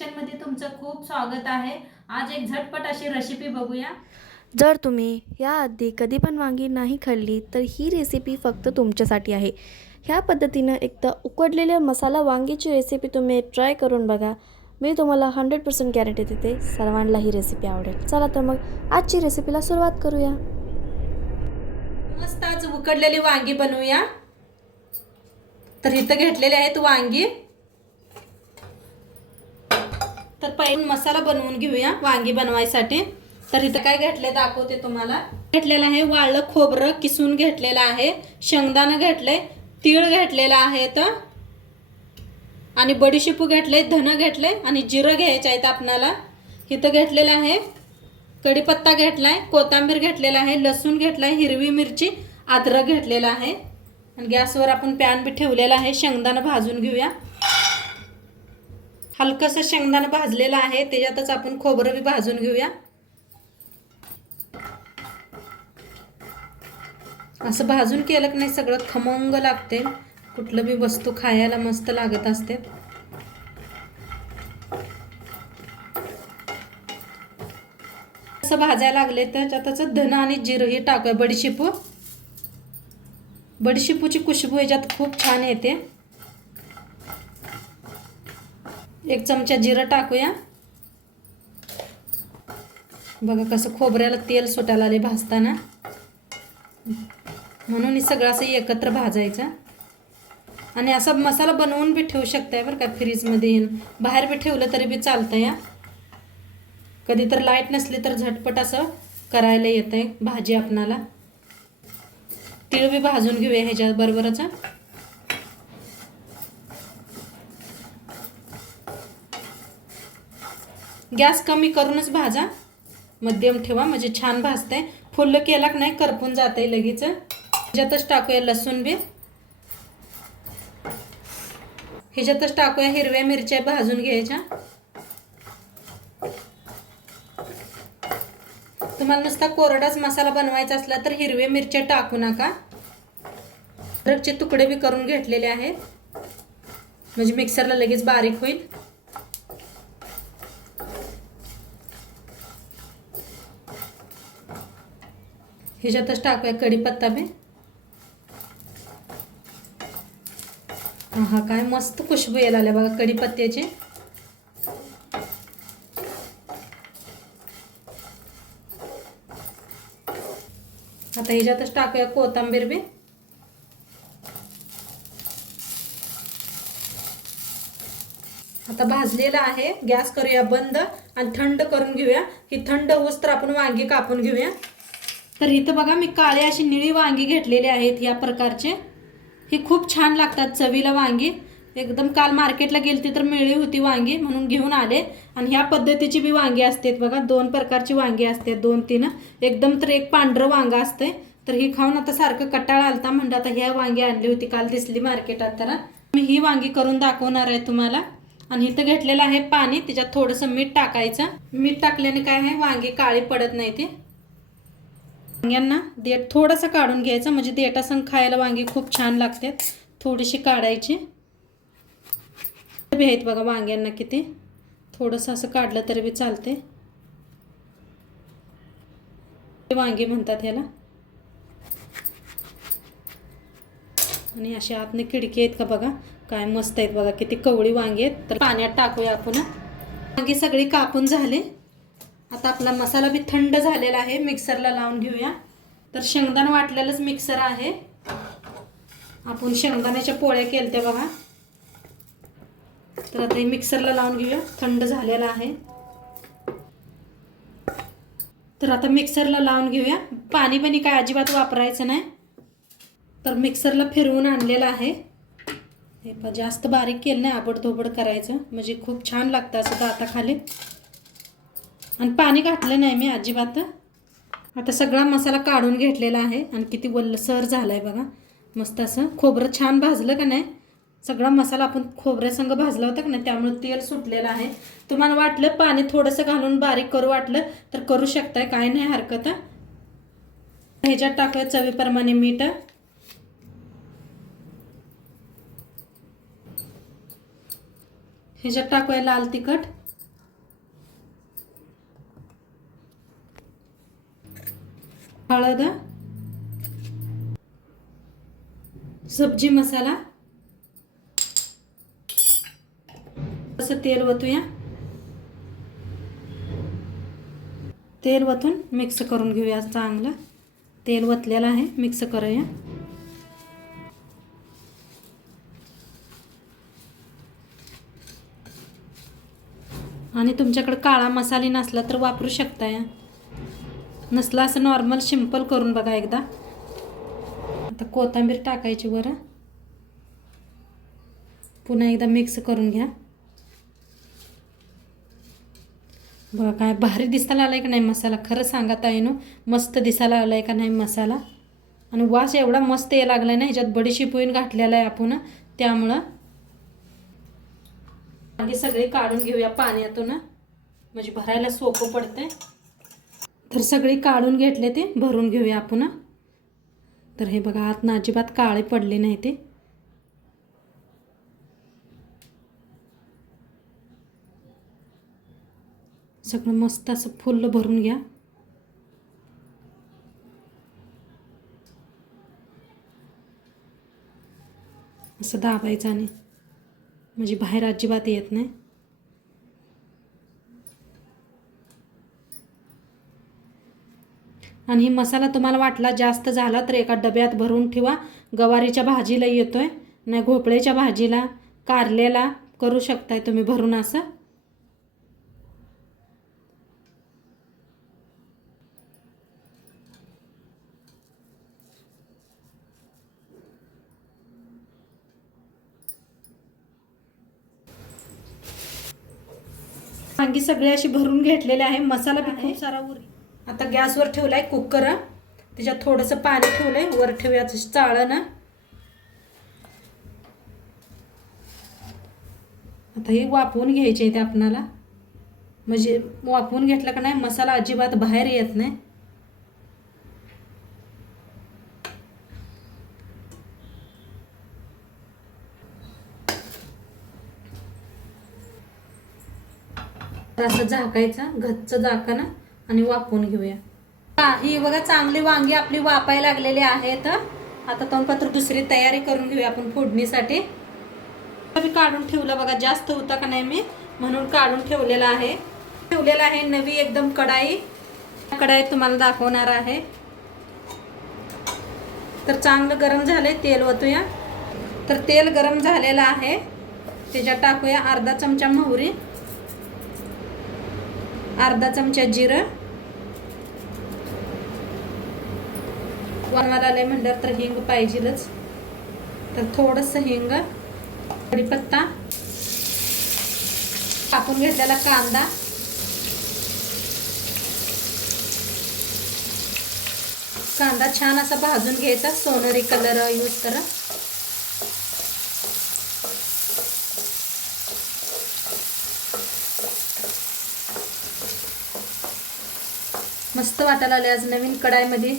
किचनमध्ये तुमचं खूप स्वागत आहे। आज एक झटपट अशी रेसिपी बघूया। जर तुम्ही याआधी कधी पण वांगी नाही खाल्ली तर ही रेसिपी फक्त तुमच्यासाठी आहे। ह्या पद्धतीनं एकदा उकडलेल्या मसाला वांगीची रेसिपी तुम्ही ट्राय करून बघा। मी तुम्हाला 100% गॅरंटी देते सर्वांना ही रेसिपी आवडेल। चला तर मग आजची रेसिपीला सुरुवात करूया। मस्त आज उकडलेली वांगी बनवूया। तर इथं घेतलेले आहेत वांगी। तर पहिला मसाला बनवून घेऊया वांगी बनवायसाठी। तर इथं काय घेतले दाखवते तुम्हाला। घेतलेलं आहे वाळलं खोबरं किसून घेतलेलं आहे, शेंगदाणे घेतले, तीळ घेतलेला आहे आणि बडीशेपू घेतले, धन घेतले आणि जिरं घ्यायचे आहेत आपल्याला। इथं घेतलेलं आहे कढीपत्ता घेतलाय, कोथिंबीर घेतलेला आहे, लसूण घेतलाय, हिरवी मिरची, अद्रक घेतलेला आहे आणि गॅसवर आपण पॅन बी ठेवलेला आहे। शेंगदाणे भाजून घेऊया। हलकसं शेंगदाणे भाजलेलं आहे, त्याच्यातच आपण खोबरं बी भाजून घेऊया। असं भाजून केलं की नाही सगळं खमंग लागते, कुठलं बी वस्तू खायला मस्त लागत असते। असं भाजायला लागले तर त्यातच धन आणि जिरं हे टाकूया, बडीशेपूची खुशबू याच्यात खूप छान येते। एक चमचा जिरं टाकूया। बघा कसं खोबऱ्याला तेल सुटायला आले भाजताना, म्हणून हे सगळं असं एकत्र भाजायचं। आणि असा मसाला बनवून बी ठेवू शकताय बरं का, फ्रीजमध्ये बाहेर बी ठेवलं तरी बी चालतं या। कधी तर लाईट नसली तर झटपट असं करायला येतंय भाजी आपणाला। तीळ बी भाजून घेऊया ह्याच्या बरोबरच। गॅस कमी करूनच भाजा, मध्यम ठेवा म्हणजे छान भाजते। फुल्ल केला की नाही करपून जाते लगेच। ह्याच्यातच टाकूया लसूण बी, ह्याच्यातच टाकूया हिरव्या मिरच्या भाजून घ्यायच्या। तुम्हाला नुसता कोरडाच मसाला बनवायचा असला तर हिरव्या मिरच्या टाकू नका। अद्रकचे तुकडे बी करून घेतलेले आहेत, म्हणजे मिक्सरला लगेच बारीक होईल। ह्याच्यातच टाकूया कढीपत्ता बी। हा काय मस्त खुशबू यायला लागली बघा कढीपत्त्याची। आता ह्याच्यातच टाकूया कोथिंबीर बी। आता भाजलेला आहे, गॅस करूया बंद आणि थंड करून घेऊया। ही थंड होस तर आपण वांगी कापून घेऊया। तर इथं बघा मी काळे अशी निळी वांगी घेतलेली आहेत या प्रकारचे। ही खूप छान लागतात चवीला वांगी। एकदम काल मार्केटला गेलते तर मिळली होती वांगी म्हणून घेऊन आले। आणि ह्या पद्धतीची बी वांगी असतात बघा, दोन प्रकारची वांगी असतात, दोन तीन। एकदम तर एक पांढरं वांग असते। तर ही खाऊन आता सारखं कटाळा आलता, म्हणजे आता ह्या वांगी आणली होती काल, दिसली मार्केटात। तर मी ही वांगी करून दाखवणार आहे तुम्हाला। आणि इथं घेतलेलं आहे पाणी, त्याच्यात थोडंसं मीठ टाकायचं। मीठ टाकल्याने काय आहे वांगी काळी पडत नाही ते। वांग्यांना देठ थोडंसं काढून घ्यायचं, म्हणजे देठासंग खायला वांगी खूप छान लागतात। थोडीशी काढायची बी आहेत बघा वांग्यांना किती, थोडंसं असं काढलं तरी बी चालते। वांगी म्हणतात ह्याला। आणि अशा आतने खिडकी आहेत का बघा, काय मस्त आहेत बघा, किती कवळी वांगी आहेत। तर पाण्यात टाकूया आपण। वांगी सगळी कापून झाले। आता आपला मसाला बी थंड झालेला आहे, मिक्सरला लावून घेऊया। तर शेंगदाणा वाटलेलंच मिक्सर आहे, आपण शेंगदाण्याच्या पोळ्या केलत्या बघा। तर आता हे मिक्सरला लावून घेऊया, थंड झालेला आहे। तर आता मिक्सरला लावून घेऊया, पाणी पण काय अजिबात वापरायचं नाही। तर मिक्सरला फिरवून आणलेलं आहे, हे जास्त बारीक केलं नाही, आबडधोबड करायचं म्हणजे खूप छान लागतं असं दाताखाली। आणि पाणी घातलं नाही मी अजिबात। आता सगळा मसाला काढून घेतलेला आहे आणि किती वल्लसर झालाय बघा, मस्त असं। खोबरं छान भाजलं का नाही, सगळा मसाला आपण खोबऱ्यासंग भाजला होता का नाही, त्यामुळे तेल सुटलेलं आहे। तुम्हाला वाटलं पाणी थोडंसं घालून बारीक करू वाटलं तर करू शकताय, काय नाही हरकत। ह्याच्यात टाकूया चवीप्रमाणे मीठ, ह्याच्यात टाकूया लाल तिखट, हळद, सब्जी मसाला, असं तेल वतूया. तेल वतून मिक्स करून घेऊया. चांगलं तेल वतलेलं आहे, मिक्स करूया. आणि तुमच्याकडे काळा मसाला नसला तर वापरू शकता. या नसला असं नॉर्मल सिंपल करून बघा एकदा. आता कोथिंबीर टाकायची वर. पुन्हा एकदा मिक्स करून घ्या. बघा काय भारी दिसायला आलाय का नाही मसाला. खरं सांगा ताईनो, मस्त दिसायला आलाय का नाही मसाला. आणि वास एवढा मस्त यायला लागलाय ना. ह्याच्यात बडीशेप घातलेला आहे आपण, त्यामुळं. आणि सगळे काढून घेऊया पाण्यातून, म्हणजे भरायला सोपं पडतंय. तर सगळे काढून घेतले, ते भरून घेऊया आपण. तर हे बघा आतनं अजिबात काळे पडले नाही ते. सगळं मस्त असं फुल्ल भरून घ्या. असं दाबायचं आणि म्हणजे बाहेर अजिबात येत नाही. आणि मसाला तुम्हाला वाटला जास्त झाला तर एका डब्यात भरून ठेवा. गवारीच्या भाजीला येतोय, नाही भोपळ्याच्या भाजीला, कारल्याला करू शकताय तुम्ही भरून असं. वांगी सगळे अशी भरून घेतलेले आहे. मसाला बी खूप सारा आता गॅसवर ठेवलाय कुकर. त्याच्यात थोडंसं पाणी ठेवलंय, वर ठेवूयाचं चाळणं. आता हे वाफवून घ्यायचे ते आपणाला, म्हणजे वाफवून घेतलं का नाही मसाला अजिबात बाहेर येत नाही. असं झाकायचं गच्च झाकण आणि वाफवून घेऊया. ही बघा चांगली वांगी आपली वाफायला लागलेली आहेत. आता तोंडपत्र दुसरी तयारी करून घेऊया आपण फोडणीसाठी. मी काढून ठेवलं बघा, जास्त होता का नाही मी म्हणून काढून ठेवलेला आहे. नवी एकदम कढाई तुम्हाला दाखवणार आहे. तर चांगलं गरम झालंय, तेल ओतूया. तर तेल गरम झालेलं आहे, त्याच्यात टाकूया अर्धा चमचा मोहरी, अर्धा चमचा जिरं. वानवाला आले म्हणल्यावर तर हिंग पाहिजेलच, तर थोडंसं हिंग, कढीपत्ता, कापून घेतलेला कांदा, छान असा भाजून घ्यायचा सोनेरी कलर यूज करा. मस्त वाटायला आले आज नवीन कढाईमध्ये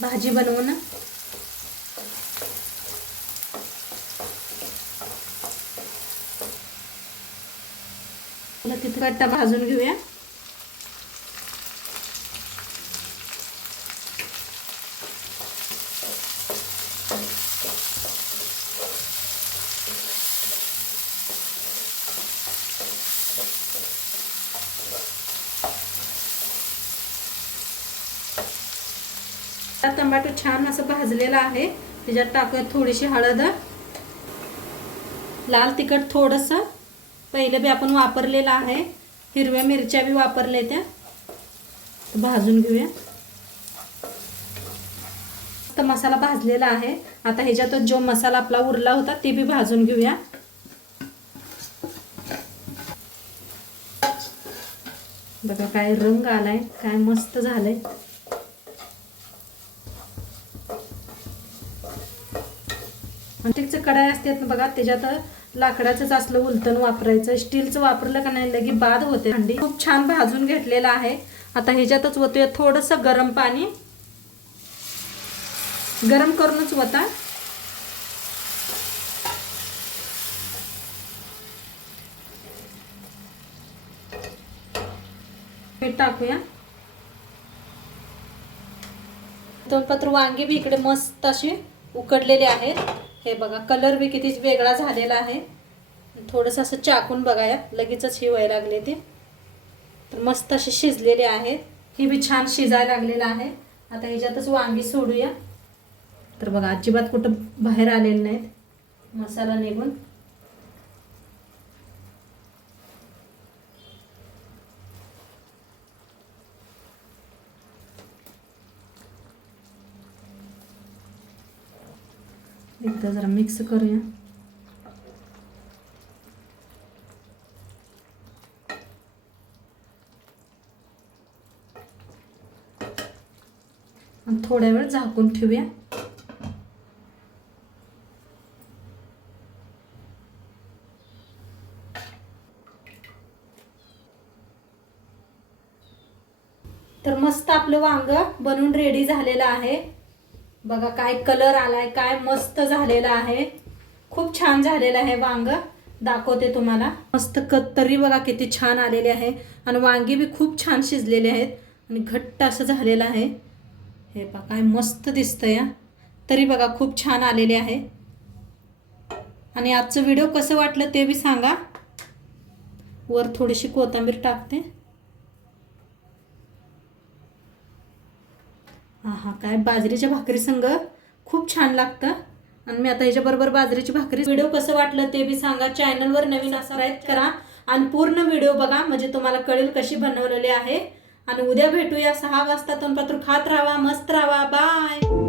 भाजी बनवून. तिखट भाजून घेऊया. टमाटो छान असं भाजलेला आहे, त्याच्यात टाकूया थोडीशी हळद, लाल तिखट थोडंसं, पहिले बी आपण वापरलेलं आहे, हिरव्या मिरच्या बी वापरले त्या, भाजून घेऊया. तर मसाला भाजलेला आहे. आता ह्याच्यात जो मसाला आपला उरला होता ते बी भाजून घेऊया. बघा काय रंग आलाय, काय मस्त झालंय. प्लास्टिकचं कढाई असते ना बघा, त्याच्यात लाकडाचंच असलं उलटण वापरायचं. स्टीलचं वापरलं का नाही लगे बाद होते थंडी. खूप छान भाजून घेतलेलं आहे. आता ह्याच्यातच ओतूया थोडंसं गरम पाणी, गरम करूनच ओता. मीठ टाकूया. तोंडपात्र वांगी बी इकडे मस्त अशी उकडलेले आहेत. हे बघा कलर बी किती वेगळा झालेला आहे. थोडंसं असं चाकून बघाया लगेचच हे व्हायला लागले ते. तर मस्त असे शिजलेले आहेत. ही बी छान शिजायला लागलेलं आहे. आता ह्याच्यातच वांगी सोडूया. तर बघा अजिबात कुठं बाहेर आलेले नाहीत मसाला निघून. एकदा जरा मिक्स करूया. आणि थोड्या वेळ झाकून ठेवूया. तर मस्त आपलं वांग बनवून रेडी झालेलं आहे. बघा काय कलर आलाय, काय मस्त झालेला आहे. खूप छान झालेलं आहे वांग. दाखवते तुम्हाला. मस्त कत्तरी बघा किती छान आलेले आहे. आणि वांगी बी खूप छान शिजलेले आहेत आणि घट्ट असं झालेलं आहे. हे बघा काय मस्त दिसतंय. तरी बघा खूप छान आलेले आहे. आणि आजचं व्हिडिओ कसं वाटलं ते बी सांगा. वर थोडीशी कोथिंबीर टाकते. हा काय बाजरीच्या भाकरी संग खूप छान लागतं. आणि मी आता ह्याच्याबरोबर बाजरीची भाकरी. व्हिडिओ कसं वाटलं ते बी सांगा. चॅनलवर नवीन सबस्क्राईब करा आणि पूर्ण व्हिडिओ बघा म्हणजे तुम्हाला कळेल कशी बनवलेली आहे. आणि उद्या भेटूया 6 वाजता. तोंडपात्र खात राहा, मस्त राहा. बाय.